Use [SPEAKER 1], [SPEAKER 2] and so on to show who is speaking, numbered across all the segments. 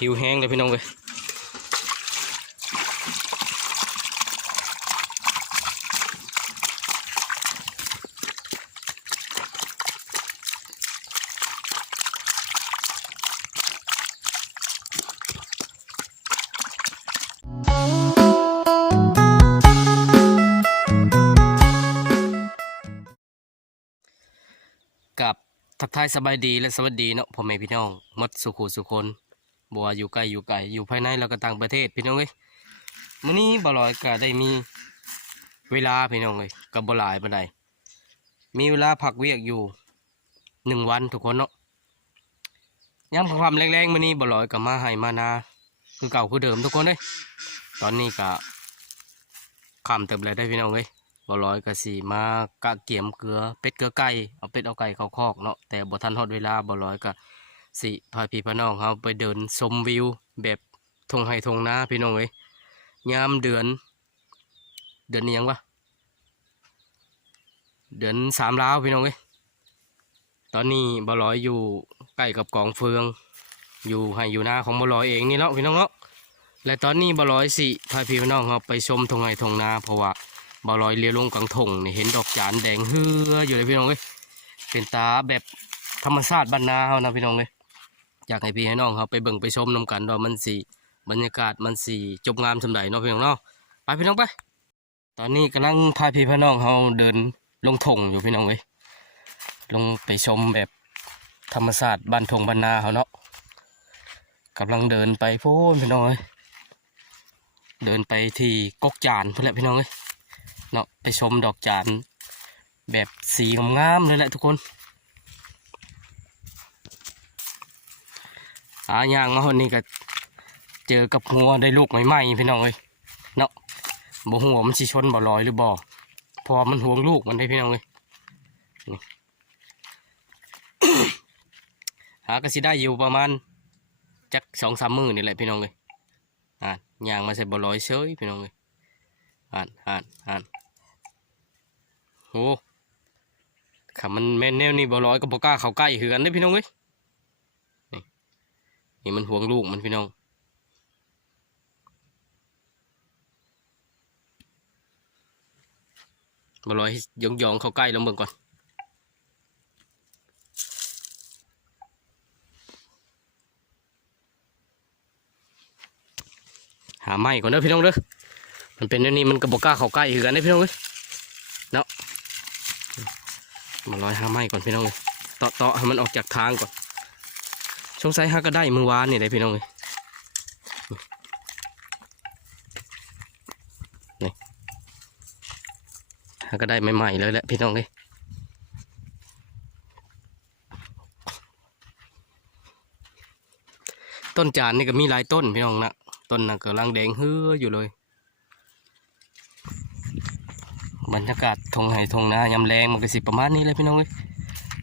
[SPEAKER 1] หิวแห้งเลยพี่น้องเลยกับทักทายสบายดีและสวัสดีเนาะพ่อแม่พี่น้องหมดสุขุสุคน บัวอยู่ไกลอยู่ไกลอยู่ภายในแล้วก็ต่างประเทศพี่น้องเอ้ยมื้อนี้บ่ลอยก็ได้มีเวลาพี่น้องเอ้ยก็บ่หลายปานใดมีเวลาพักเวียกอยู่หนึ่งวันทุกคนเนาะยามความแรงๆมื้อนี้บ่ลอยก็มาให้มานาคือเก่าคือเดิมทุกคนเอ้ยตอนนี้ก็ค่ำเติบแล้วได้พี่น้องเอ้ยบ่ร้อยก็สิมากะเกียมเกลือเป็ดเกลือไก่เอาเป็ดเอาไก่เข้าคอกเนาะแต่บ่ทันฮอดเวลาบ่ร้อยก็ สิพาพี่พาน้องเฮาไปเดินชมวิว แบบทงไห้ทงนาพี่น้องเอ้ยยามเดือน เดือนนี้ยังวะเดือนสามลาวพี่น้องเอ้ยตอนนี้บ่ร้อยอยู่ใกล้กับกองเฟือง อยู่ให้อยู่หน้าของบ่ร้อยเองนี่เนาะพี่น้องเนาะและตอนนี้บ่ร้อยสิพาพี่พาน้องเฮาไปชมทงไห้ทงนาเพราะว่าบอลอยเลี้ยวลงกลางทงนี่เห็นดอกจานแดงเฮืออยู่เลยพี่น้องเอ้ยเป็นตาแบบธรรมชาติบ้านนาเฮานะพี่น้องเอ้ย อยากให้พี่ให้น้องเขาไปเบิ่งไปชมนํกันว่ามันสีบรรยากาศมันสีจบงามสำใดเนาะพี่น้องเนาะไปพี่น้องไป ตอนนี้กำลังพาพี่พี่น้องเขาเดินลงทงอยู่พี่น้องเอ้ยลงไปชมแบบธรรมชาสติบ้านทงบ้านนาเขาเนาะกำลังเดินไปพูนพี่น้องเอ้ยเดินไปที่กกจานเพื่อนแหละพี่น้องเอ้ยเนาะไปชมดอกจานแบบสีงามๆเลยแหละทุกคน หาย่างมาคนนี้ก็เจอกับงัวได้ลูกใหม่ๆพี่น้องเอ้ยเนาะบ่หัวมันสิชนบ่ลอยหรือบ่พอมันห่วงลูกมันได้พี่น้องเอ้ยหาก็สิได้อยู่ประมาณจักสองสามมือนี่แหละพี่น้องเอ้ยอ่านย่างมาใส่บ่ลอยเฉยพี่น้องเอ้ยอ่านอ่านอ่านโอ้ขามันแม่นแนวนี่บ่ร้อยก็บ่กล้าเข้าใกล้คือกันเด้พี่น้องเอ้ย นี่มันห่วงลูกมันพี่น้องบ่ร้อยยองยองๆเข้าใกล้ลองเบิ่งก่อนหาไม้ก่อนเด้อพี่น้องเด้อ มันเป็นเรื่อันนี้มันกระบอกกล้าเข้าใกล้คือกันได้อพี่น้องเอ้ยเนาะมาลอยหาไม้ก่อนพี่น้องเอ้ยเตาะเตาะให้มันออกจากทางก่อน สงสัยหาก็ได้มือวานนี่ได้พี่น้องเอ้ยนี่หาก็ได้ใหม่ๆเลยแหละพี่น้องเอ้ยต้นจานนี่ก็มีหลายต้นพี่น้องนะต้นน่ะกำลังแดงเฮืออยู่เลยบรรยากาศทงไห้ทงนายามแรงมันก็สิประมาณนี้เลยพี่น้องเอ้ย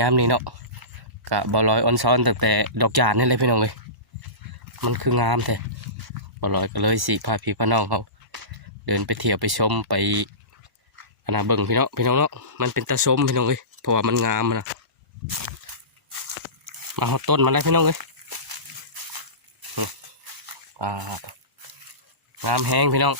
[SPEAKER 1] ยามนี้เนาะ กะบอลอยออนซ้อนตั้งแต่ดอกจานนี่เลยพี่น้องเอ้ยมันคืองามแท้บอลอยก็เลยสิพาพี่พาน้องเขาเดินไปเที่ยวไปชมไปอนาเบิ่งพี่น้องพี่น้องเนาะมันเป็นตะชมพี่น้องเอ้ยเพราะว่ามันงามนนะมาหดต้นมาแล้พี่น้องเอ้ยอ่างามแห้งพี่น้อง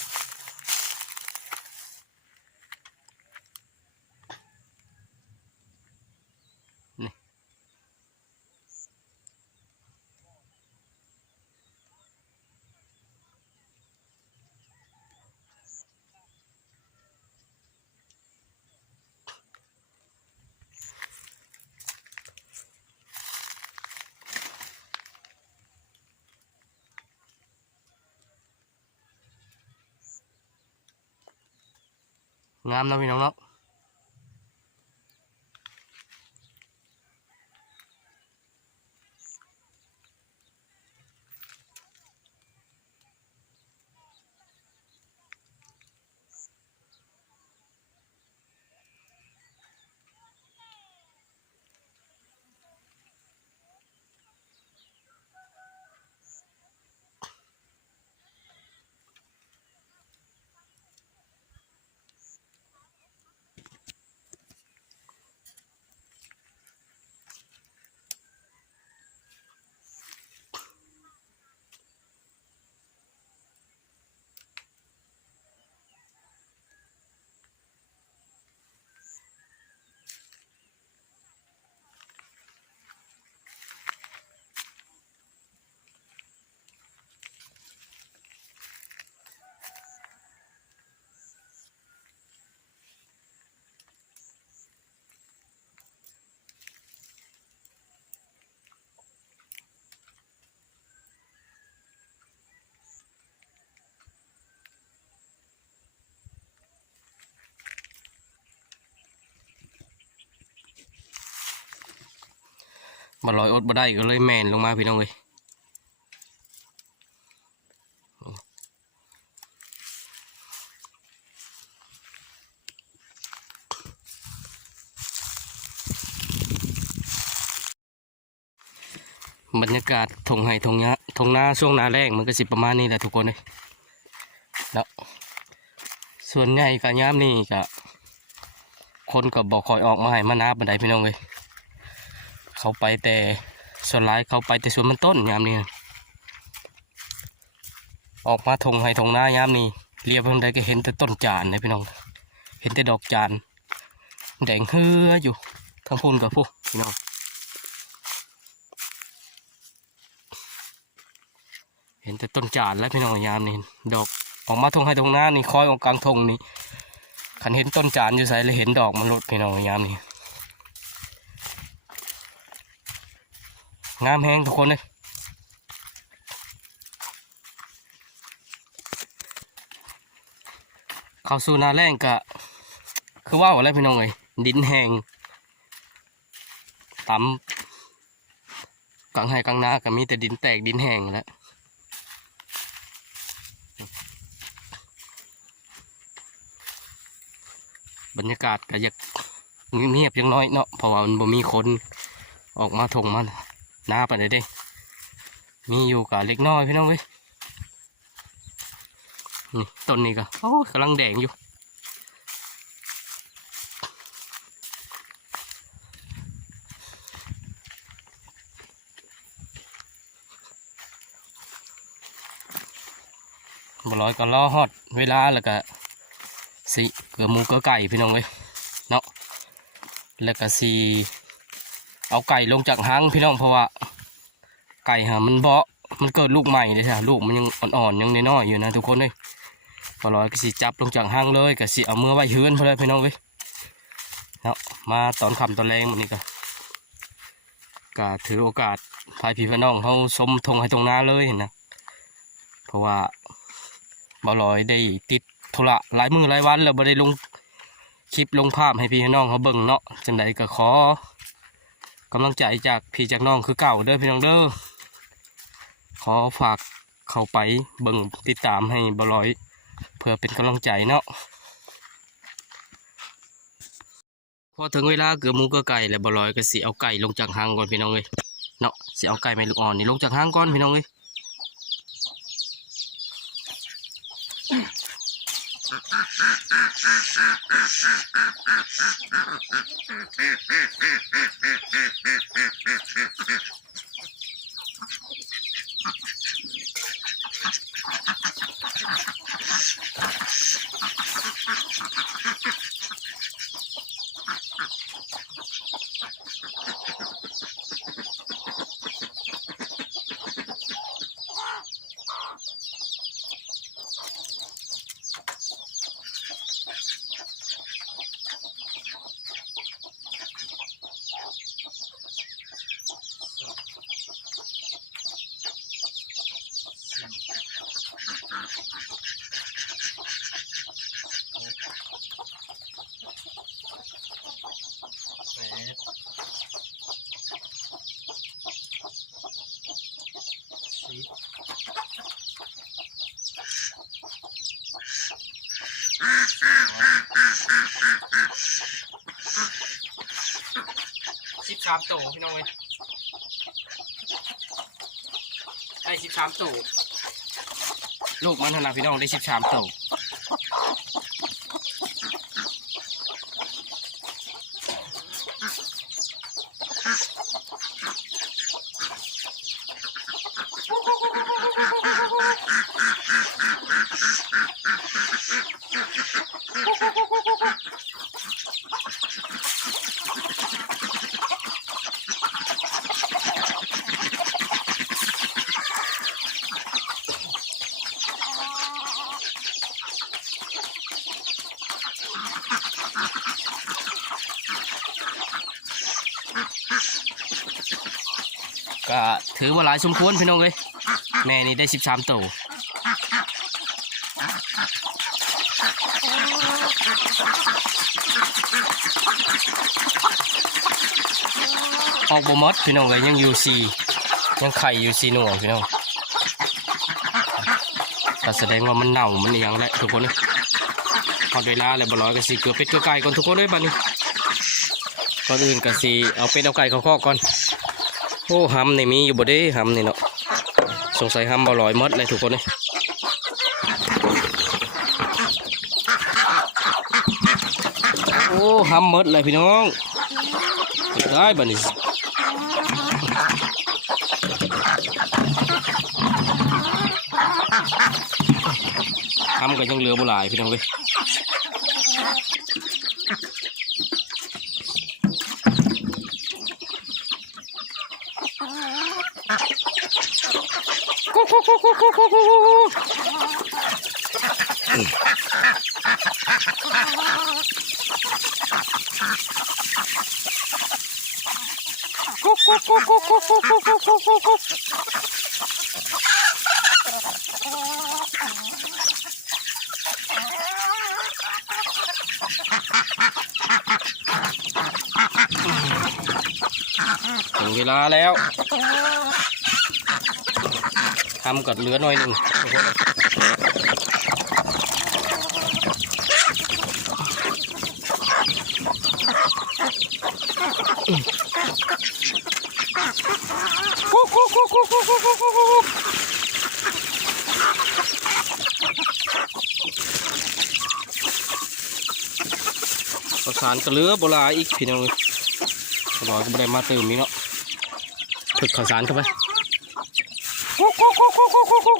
[SPEAKER 1] งามเนาะพี่น้องเนาะ บ่ลอยอดบ่ได้ก็เลยแมนลงมาพี่น้องเลยบรรยากาศทงไห้ทงยะทงนาช่วงหนาแรกมันก็สิประมาณนี้แหละทุกคนเลยแล้วส่วนใหญ่กับยามนี่ก็คนก็บอกคอยออกมาให้มานาบันไดพี่น้องเลย เขาไปแต่ส่วนร้ายเขาไปแต่ส่วนมันต้นยามนี้ออกมาทงให้ทงหน้ายามนี้เรียบเพิ่งได้ก็เห็นแต่ต้นจานเลยพี่น้อง เห็นแต่ดอกจานแดงเฮืออยู่ทั้งพุ่นกับพวกพี่น้องเห็นแต่ต้นจานแล้วพี่น้องยามนี้ดอกออกมาทงให้ทงหน้านี่คอยออกกลางทงนี่ขันเห็นต้นจานอยู่ใส่เลยเห็นดอกมันลดพี่น้องยามนี้ งามแห้งทุกคนเลยเข้าสู่นาแรงกะคือว่าอะไรพี่น้องเลยดินแห้งต่ำกลางไห้กลางนาก็มีแต่ดินแตกดินแห้งแล้วบรรยากาศก็อยากเงียบยังน้อยเนาะเพราะว่ามันบ่มีคนออกมาทงมัน หน้าไปเลยเด้มีอยู่กับเล็กน้อยพี่น้องเว้ยนี่ต้นนี้ก็โอ้กำลังแดงอยู่บร้อยก็ล่อฮอดเวลาแล้วก็สิเกลือมูเกลือไก่พี่น้องเว้ยเนาะแล้วก็สี เอาไก่ลงจากหางพี่น้องเพราะว่า ไก่หามันเบาะมันเกิดลูกใหม่เลยใช่ลูกมันยังอ่อนๆยังน้อยๆอยู่นะทุกคนเลยพอร้อยก็สิจับลงจากห้างเลยก็สิเอามือไว้เฮือนพอเลยพี่น้องเว้ยเนาะมาตอนค่ำตอนแรงวันนี้ก็ก็ถือโอกาสพายพี่พี่น้องเขาชมทงให้ตรงหน้าเลยนะเพราะว่าบ่ลอยได้ติดธุระหลายมือหลายวันแล้วบ่ได้ลงคลิปลงภาพให้พี่น้องเขาเบิ่งเนาะจังใดก็ขอ กำลังใจจากพี่จากน้องคือเก่าเด้อพี่น้องเด้อขอฝากเข้าไปเบิ่งติดตามให้บลอย เพื่อเป็นกำลังใจเนาะพอถึงเวลาเกือบมูเกือบไก่แล้วบลอยก็สิเอาไก่ลงจากหางก่อนพี่น้องเลยเนาะสิเอาไก่แม่ลูกอ่อนนี่ลงจากหางก่อนพี่น้องเลย สิบสามโตพี่น้องเลยได้สิบสามโตลูกมันขนาพี่น้องได้สิบสามโต ก็ถือว่าหลายสมควรพี่น้องเลยแม่นี่ได้สิบสามตัวออกบ่มดพี่น้องเลยยังอยู่สี่ยังไข่อยู่สี่หน่วยพี่น้องก็แสดงว่ามันเน่ามันเอียงแหละทุกคนเลยพอเวลาแล้วบ่ร้อยก็สิเกลือเป็ดเกลือไก่ก่อนทุกคนเลยบัดนี้ก่อนอื่นก็สิเอาเป็ดเอาไก่เข้าคอก่อน โอ้หำนี่มีอยู่บ่เด้หำนี่เนาะสงสัยหำบ่ลอยมดเลยทุกคนเลยโอ้หำมดเลยพี่น้องได้บัดนี้ทำกันยังเหลือบุหลายพี่น้องเว้ย ถึงเวลาแล้ว ทำกัดเหลือหน่อยหนึ่งประสานกระเลือโบราอีกพี่น้องเลยรอยก็ไม่ได้มาเติมนี้เนาะถึกข่าวสารเข้าไป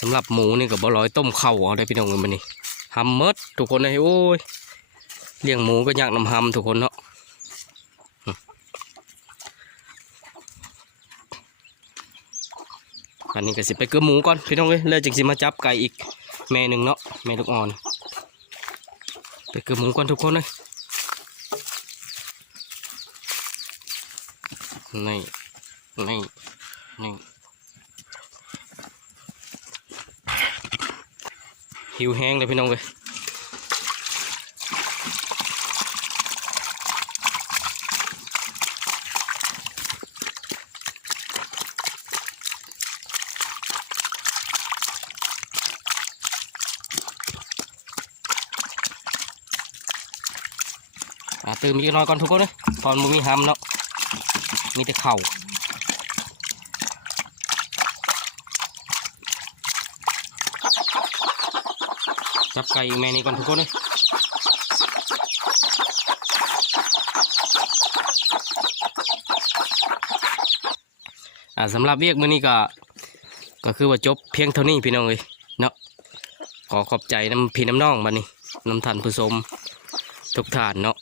[SPEAKER 1] สำหรับหมูนี่กับบร้อยต้มเข่าเอาได้พี่น้องเงินมันนี่หำเมดทุกคนเลยโอ้ยเลี้ยงหมูก็ยากนำหำทุกคนเนาะอันนี้ก็สิไปเกลือหมูก่อนพี่น้องเลยแล้วจึงสิมาจับไก่อีกแม่หนึ่งเนาะแม่ลูกอ่อน ไปเกลือหมูก่อนทุกคนเลยนี่นี่นี่ หิวแห้งเลยพี่น้องเว้ยอะตื่นมีกน้อยก่อนทุกคนเลยตอนมึงมีหำเนาะมีแต่เข่า จับไก่แม่นี่ก่อนทุกคนเลยอ่าสำหรับเวียกมือนี้ก็ ก็คือว่าจบเพียงเท่านี้พี่น้องเลยเนาะขอขอบใจน้ำพี่น้ำน้องบัดนี้น้ำท่านผู้ชมทุกท่านเนาะ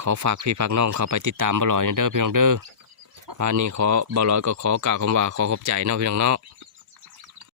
[SPEAKER 1] ขอฝากพี่ฝากน้องเข้าไปติดตามบอลลอยเด้อพี่น้องเด้ออันนี้ขอบอลลอยก็ขอกล่าวคำว่าขอขอบใจเนาะพี่น้องเนาะ